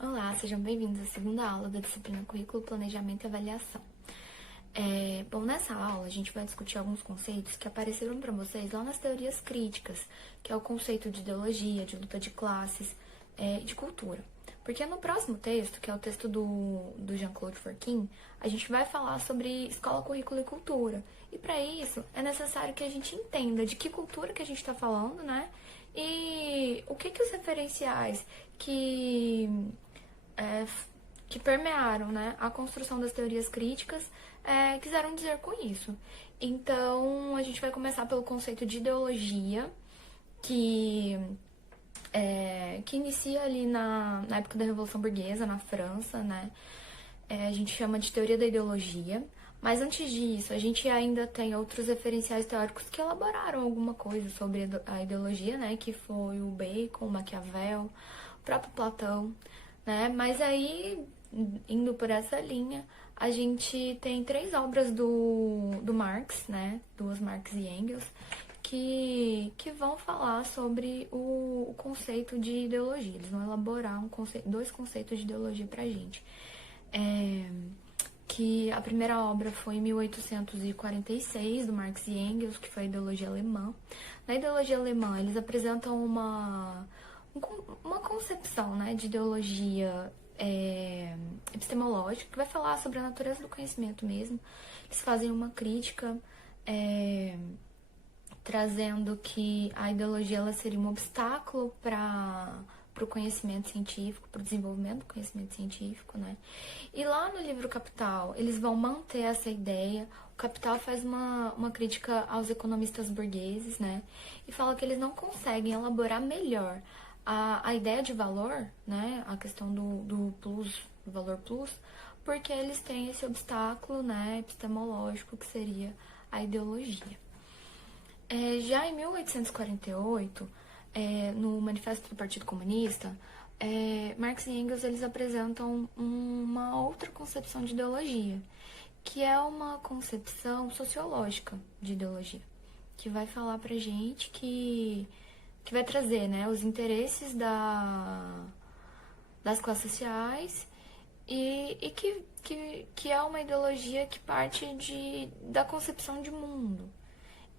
Olá, sejam bem-vindos à segunda aula da disciplina Currículo, Planejamento e Avaliação. Bom, nessa aula a gente vai discutir alguns conceitos que apareceram para vocês lá nas teorias críticas, que é o conceito de ideologia, de luta de classes e de cultura. Porque no próximo texto, que é o texto do Jean-Claude Forquin, a gente vai falar sobre escola, currículo e cultura. E para isso é necessário que a gente entenda de que cultura que a gente está falando, né? E o que os referenciais que é, que permearam, né, a construção das teorias críticas quiseram dizer com isso. Então, a gente vai começar pelo conceito de ideologia, que inicia ali na época da Revolução Burguesa, na França, né? A gente chama de teoria da ideologia. Mas antes disso, a gente ainda tem outros referenciais teóricos que elaboraram alguma coisa sobre a ideologia, né? Que foi o Bacon, o Maquiavel, o próprio Platão, né? Mas aí, indo por essa linha, a gente tem três obras do Marx, né? Duas, Marx e Engels, que vão falar sobre o conceito de ideologia. Eles vão elaborar dois conceitos de ideologia pra gente. Que a primeira obra foi em 1846, do Marx e Engels, que foi a ideologia alemã. Na ideologia alemã, eles apresentam uma concepção, né, de ideologia epistemológica, que vai falar sobre a natureza do conhecimento mesmo. Eles fazem uma crítica trazendo que a ideologia ela seria um obstáculo para o conhecimento científico, para o desenvolvimento do conhecimento científico, né? E lá no livro Capital, eles vão manter essa ideia. O Capital faz uma crítica aos economistas burgueses, né? E fala que eles não conseguem elaborar melhor a ideia de valor, né? A questão do plus, do valor plus, porque eles têm esse obstáculo, né, epistemológico, que seria a ideologia. Já em 1848, no Manifesto do Partido Comunista, Marx e Engels eles apresentam uma outra concepção de ideologia, que é uma concepção sociológica de ideologia, que vai falar pra gente que vai trazer, né, os interesses das classes sociais e que é uma ideologia que parte da concepção de mundo.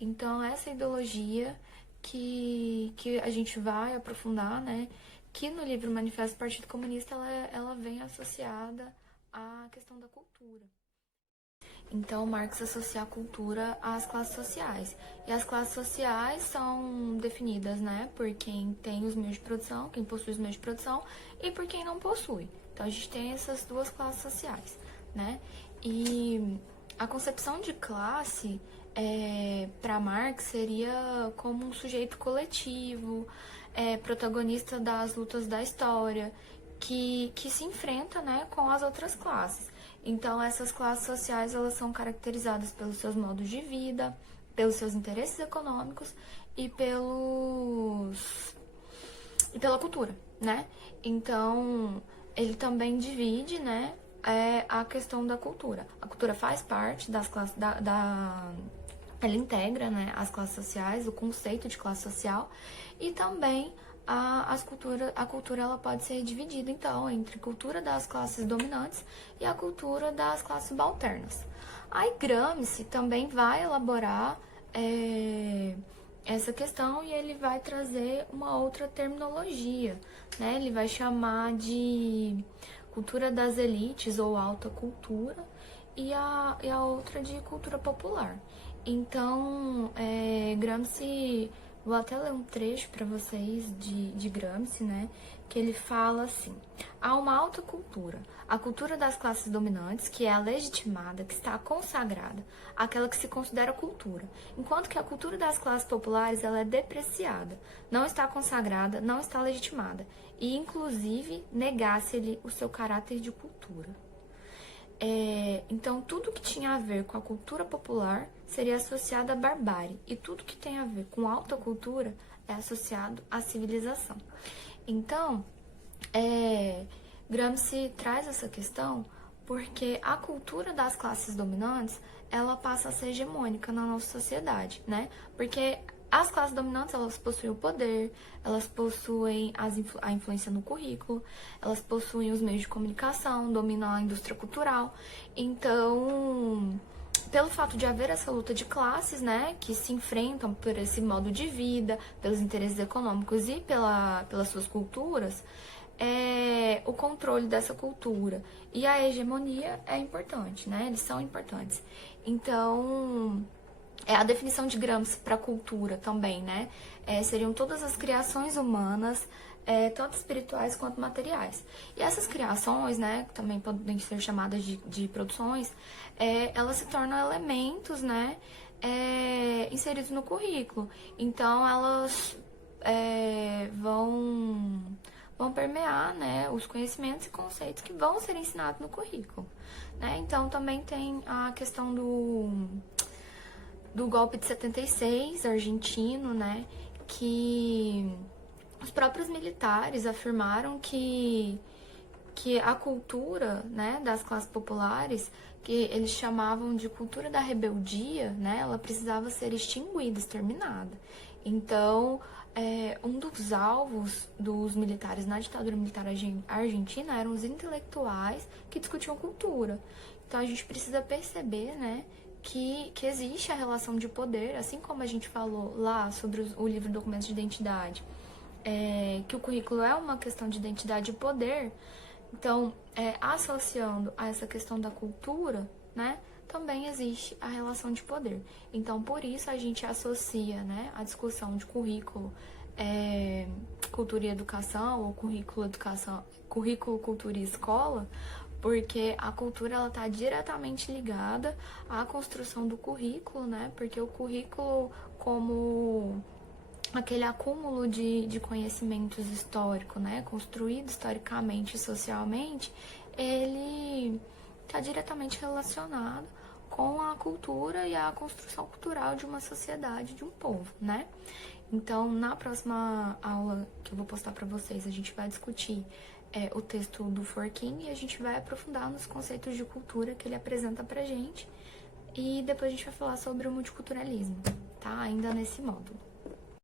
Então, essa ideologia que a gente vai aprofundar, né? Que no livro Manifesto do Partido Comunista ela vem associada à questão da cultura. Então, Marx associa a cultura às classes sociais. E as classes sociais são definidas, né, por quem tem os meios de produção, quem possui os meios de produção, e por quem não possui. Então, a gente tem essas duas classes sociais, né? E a concepção de classe, para Marx, seria como um sujeito coletivo, protagonista das lutas da história, que se enfrenta, né, com as outras classes. Então, essas classes sociais elas são caracterizadas pelos seus modos de vida, pelos seus interesses econômicos e pela cultura, né? Então, ele também divide, né, a questão da cultura. A cultura faz parte das classes ela integra, né, as classes sociais, o conceito de classe social, e também a cultura ela pode ser dividida, então, entre cultura das classes dominantes e a cultura das classes subalternas. Aí Gramsci também vai elaborar essa questão e ele vai trazer uma outra terminologia, né? Ele vai chamar de cultura das elites ou alta cultura e a outra de cultura popular. Então, Gramsci, vou até ler um trecho para vocês de Gramsci, né? Que ele fala assim: há uma alta cultura, a cultura das classes dominantes, que é a legitimada, que está consagrada, aquela que se considera cultura, enquanto que a cultura das classes populares ela é depreciada, não está consagrada, não está legitimada, e inclusive negasse-lhe o seu caráter de cultura. Então, tudo que tinha a ver com a cultura popular seria associado à barbárie, e tudo que tem a ver com alta cultura é associado à civilização. Então, Gramsci traz essa questão porque a cultura das classes dominantes ela passa a ser hegemônica na nossa sociedade, né? Porque As classes dominantes, elas possuem o poder, elas possuem a influência no currículo, elas possuem os meios de comunicação, dominam a indústria cultural. Então, pelo fato de haver essa luta de classes, né, que se enfrentam por esse modo de vida, pelos interesses econômicos e pelas suas culturas, o controle dessa cultura e a hegemonia é importante, né, eles são importantes. Então, a definição de Gramsci para cultura também, né, seriam todas as criações humanas, tanto espirituais quanto materiais. E essas criações, né, também podem ser chamadas de produções, elas se tornam elementos, né, inseridos no currículo. Então, elas vão permear, né, os conhecimentos e conceitos que vão ser ensinados no currículo. Né? Então, também tem a questão do golpe de 76 argentino, né, que os próprios militares afirmaram que a cultura, né, das classes populares, que eles chamavam de cultura da rebeldia, né, ela precisava ser extinguida, exterminada. Então, um dos alvos dos militares na ditadura militar argentina eram os intelectuais que discutiam cultura. Então, a gente precisa perceber, né, que existe a relação de poder, assim como a gente falou lá sobre o livro Documentos de Identidade, que o currículo é uma questão de identidade e poder. Então, associando a essa questão da cultura, né, também existe a relação de poder. Então, por isso a gente associa, né, a discussão de currículo, cultura e educação, ou currículo, cultura e escola, porque a cultura ela está diretamente ligada à construção do currículo, né, porque o currículo, como aquele acúmulo de conhecimentos históricos, né, construído historicamente e socialmente, ele está diretamente relacionado com a cultura e a construção cultural de uma sociedade, de um povo, né? Então, na próxima aula que eu vou postar para vocês, a gente vai discutir o texto do Forquim e a gente vai aprofundar nos conceitos de cultura que ele apresenta pra gente. E depois a gente vai falar sobre o multiculturalismo, tá? Ainda nesse módulo.